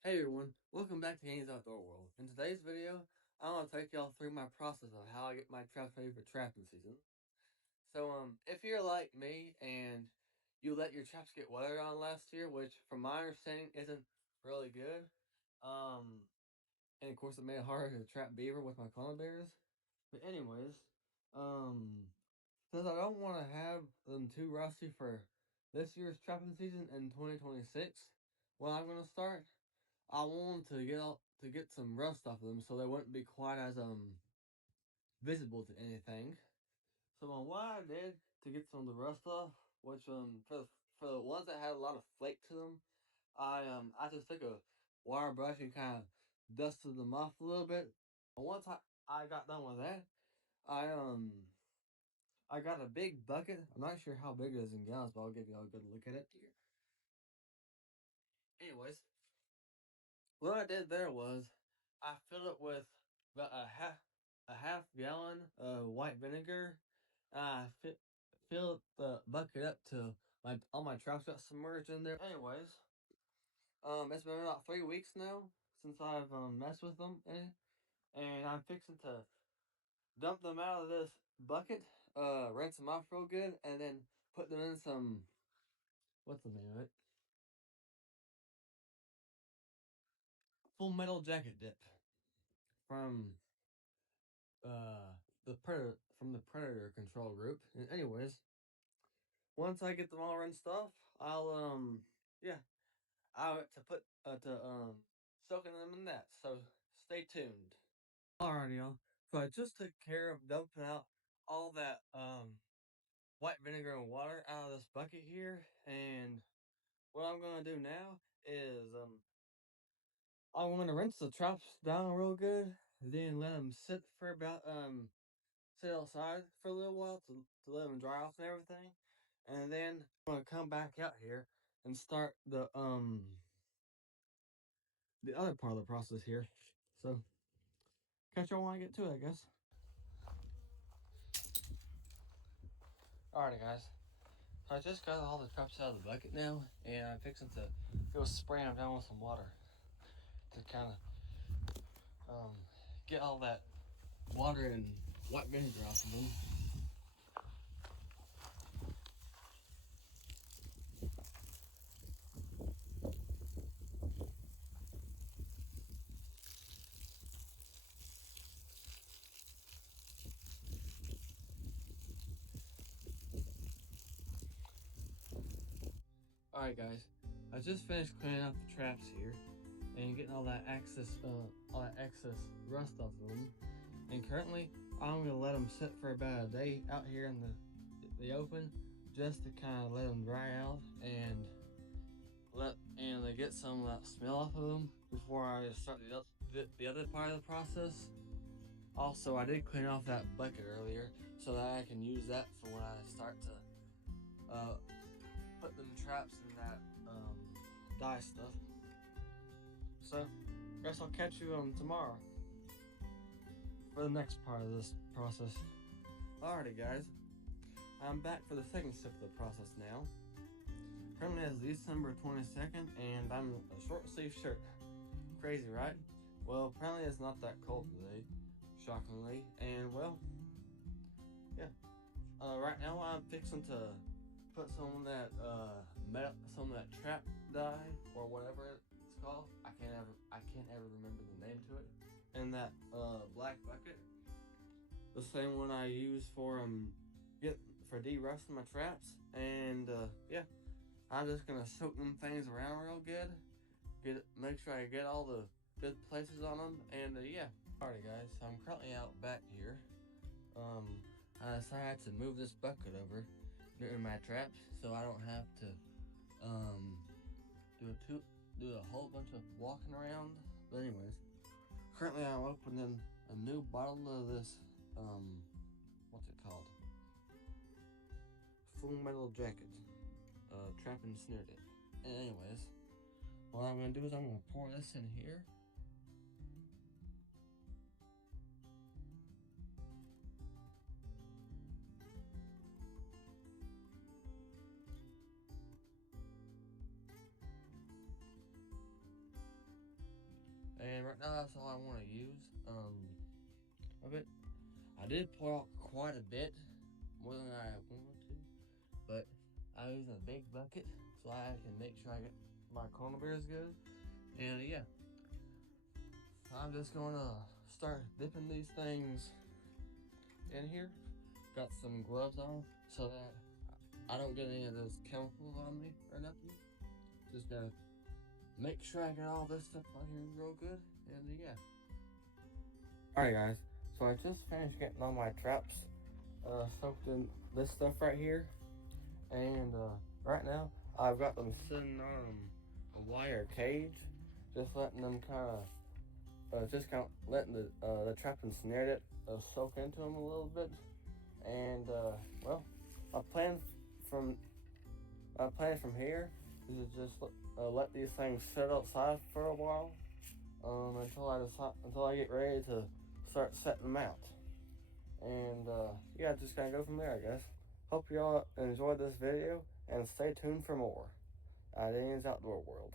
Hey everyone, welcome back to Gaines Outdoor World. In today's video, I'm going to take y'all through my process of how I get my traps ready for trapping season. So, if you're like me and you let your traps get weathered on last year, which from my understanding isn't really good, and of course it made it harder to trap beaver with my clown bears. But anyways, um, since I don't want to have them too rusty for this year's trapping season in 2026, when I'm going to start, I wanted to get some rust off of them so they wouldn't be quite as visible to anything. So what I did to get some of the rust off, which for the ones that had a lot of flake to them, I just took a wire brush and kind of dusted them off a little bit. And once I got done with that, I um I got a big bucket. I'm not sure how big it is in gallons, but I'll give you all a good look at it here. Anyways, what I did there was I filled it with about a half gallon of white vinegar. Filled the bucket up to all my traps got submerged in there. Anyways, it's been about 3 weeks now since I've messed with them, and I'm fixing to dump them out of this bucket, rinse them off real good, and then put them in some, what's the name of it? Full Metal Jacket dip from uh the Predator Control Group. And anyways, once I get them all rinsed off, I'll yeah, I to put to soaking them in that. So stay tuned. Alrighty, y'all. So I just took care of dumping out all that white vinegar and water out of this bucket here, and what I'm gonna do now is I'm gonna rinse the traps down real good, then let them sit for about sit outside for a little while to let them dry off and everything. And then I'm gonna come back out here and start the other part of the process here. So catch y'all when I get to it, I guess. Alrighty guys. So I just got all the traps out of the bucket now, and I'm fixing to go spray them down with some water to kind of get all that water and white vinegar off of them. Alright guys, I just finished cleaning out the traps here and getting all that excess rust off of them. And currently, I'm gonna let them sit for about a day out here in the open, just to kind of let them dry out and they get some of that smell off of them before I start the other part of the process. Also, I did clean off that bucket earlier so that I can use that for when I start to uh, put them traps in that dye stuff. So, guess I'll catch you tomorrow for the next part of this process. Alrighty guys, I'm back for the second step of the process now. Currently it's December 22nd and I'm in a short sleeve shirt. Crazy, right? Well, apparently it's not that cold today, shockingly, and well, yeah. Right now I'm fixing to put some of that some of that trap dye or whatever it's called. I can't ever remember the name to it. In that black bucket, the same one I use for de-rusting my traps, and yeah, I'm just gonna soak them things around real good. Make sure I get all the good places on them, and yeah. Alrighty guys, so I'm currently out back here. I decided to move this bucket over during my traps so I don't have to um do a whole bunch of walking around. But anyways, currently I'm opening a new bottle of this what's it called? Full Metal Jacket, trap and snare dip. And anyways, what I'm gonna do is I'm gonna pour this in here. right now that's all I want to use. Of it. I did pour out quite a bit, more than I wanted to, but I use a big bucket so I can make sure I get my corn beers good. And yeah, I'm just gonna start dipping these things in here. Got some gloves on so that I don't get any of those chemicals on me or nothing. Just gotta make sure I get all this stuff on here real good. And yeah. Alright guys, so I just finished getting all my traps soaked in this stuff right here. And right now I've got them sitting on a wire cage, just letting them kind of letting the trap and snare it soak into them a little bit. And well, my plan from here is to just let these things sit outside for a while until I get ready to start setting them out. And yeah, just kind of go from there, I guess. Hope y'all enjoyed this video and stay tuned for more at Ian's Outdoor World.